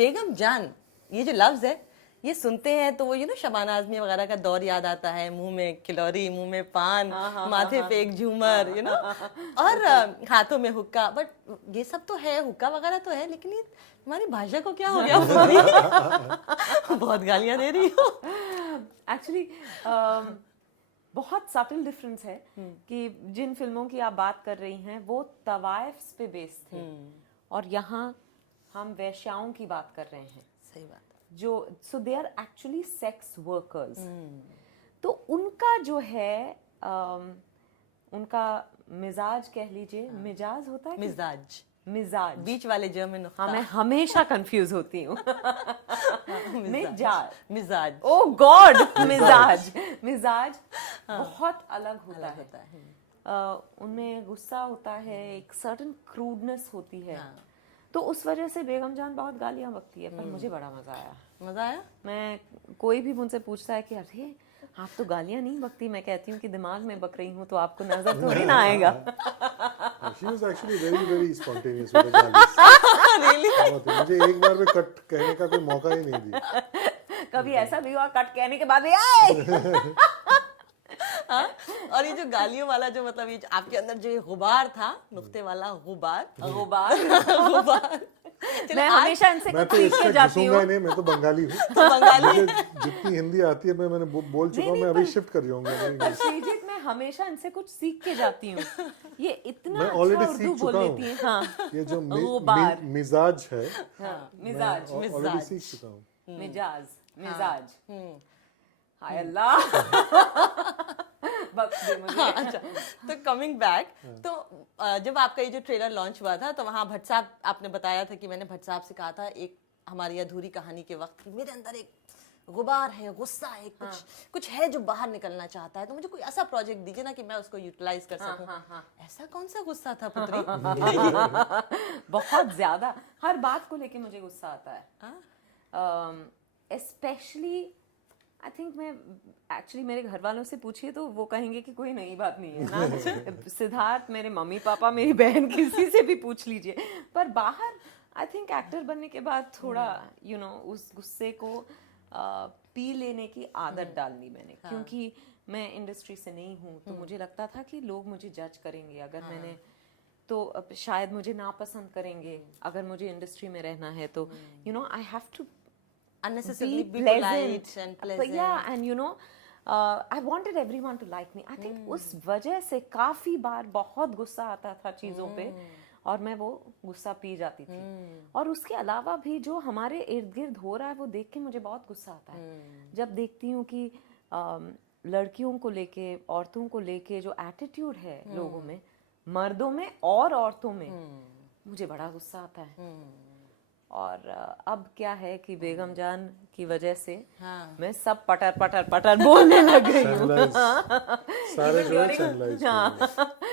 बेगम जान, ये जो लफ्ज है, ये सुनते हैं तो वो शबाना आजमी वगैरह का दौर याद आता है, मुंह में खिलौरी, मुंह में पान, माथे पे एक झूमर, और हाथों में हुक्का। बट ये सब तो है, हुक्का वगैरह तो है, लेकिन ये हमारी भाषा को क्या हो गया? बहुत गालियां दे रही हो। एक्चुअली बहुत सटल डिफरेंस है कि जिन फिल्मों की आप बात कर रही हैं वो तवाइफ्स पे बेस्ड थे, और यहाँ हम वैश्याओं की बात कर रहे हैं। सही बात। जो so they are actually sex workers. तो उनका जो है उनका मिजाज कह लीजिए, मिजाज होता है कि? मिजाज बीच वाले जर्मन। हाँ, मैं हमेशा कंफ्यूज होती हूँ। मिजाज, ओ गॉड, मिजाज बहुत अलग होता है। उनमें गुस्सा होता है, एक सर्टेन क्रूडनेस होती है। तो उस वजह से बेगम जान बहुत गालियां बकती है, पर मुझे बड़ा मजा आया। मैं, कोई भी मुझसे पूछता है कि अरे आप तो गालियां नहीं बकती, मैं कहती हूँ कि दिमाग में बक रही हूँ तो आपको नजर थोड़ी ना आएगा। She was actually very spontaneous with the galis. Really? मुझे एक बार भी कट कहने का कोई मौका ही नहीं दिया। कभी ऐसा भी हुआ कट कहने के बाद आए? हाँ? और ये जो गालियों वाला जो मतलब ये आपके अंदर जो ये गुबार था, नुक्ते वाला गुबार मैं हमेशा इनसे मैं तो सीख के जाती हूँ। नहीं, मैं तो बंगाली हूँ। तो बंगाली जितनी हिंदी आती है मैंने बोल चुका हूँ, मैं अभी शिफ्ट कर जाऊंगा। श्रीजीत, मैं हमेशा इनसे कुछ सीख के जाती हूँ। ये इतना मैं अच्छा ऑलरेडी उर्दू सीख बोल चुका लेती है। हाँ, ये जो गुबार। मिजाज है, मिजाज, ऑलरेडी सीख चुका हूँ। मिजाज। हाय अल्लाह, बख्श दे मुझे। अच्छा, तो कमिंग बैक, तो जब आपका ये जो ट्रेलर लॉन्च हुआ था तो वहाँ भट्ट साहब, आपने बताया था कि मैंने भट्ट साहब से कहा था एक हमारी अधूरी कहानी के वक्त कि मेरे अंदर एक गुबार है, गुस्सा है, कुछ है जो बाहर निकलना चाहता है, तो मुझे कोई ऐसा प्रोजेक्ट दीजिए ना कि मैं उसको यूटिलाइज कर सकूं। ऐसा कौन सा गुस्सा था पुत्री? बहुत ज्यादा, हर बात को लेके मुझे गुस्सा आता है। स्पेशली आई थिंक, मैं एक्चुअली मेरे घर वालों से पूछिए तो वो कहेंगे कि कोई नई बात नहीं है ना। सिद्धार्थ, मेरे मम्मी पापा, मेरी बहन, किसी से भी पूछ लीजिए। पर बाहर आई थिंक एक्टर बनने के बाद थोड़ा उस गुस्से को पी लेने की आदत डालनी मैंने, क्योंकि मैं इंडस्ट्री से नहीं हूँ, तो मुझे लगता था कि लोग मुझे जज करेंगे अगर मैंने, तो शायद मुझे नापसंद करेंगे अगर मुझे इंडस्ट्री में रहना है। तो I have to unnecessarily be pleasant. polite and pleasant. Yeah, and I wanted everyone to like me. I think उस वजह से काफी बार बहुत गुस्सा आता था चीजों पे, और मैं वो गुस्सा पी जाती थी। और उसके अलावा भी जो हमारे इर्द गिर्द हो रहा है वो देख के मुझे बहुत गुस्सा आता है। जब देखती हूँ कि लड़कियों को लेके, औरतों को लेके जो एटीट्यूड है लोगों में, मर्दों में और औरतों में, मुझे बड़ा गुस्सा आता है। और अब क्या है कि बेगम जान की वजह से मैं सब पटर पटर पटर बोलने लग गई हूँ। सारे जो है channelized हो गए।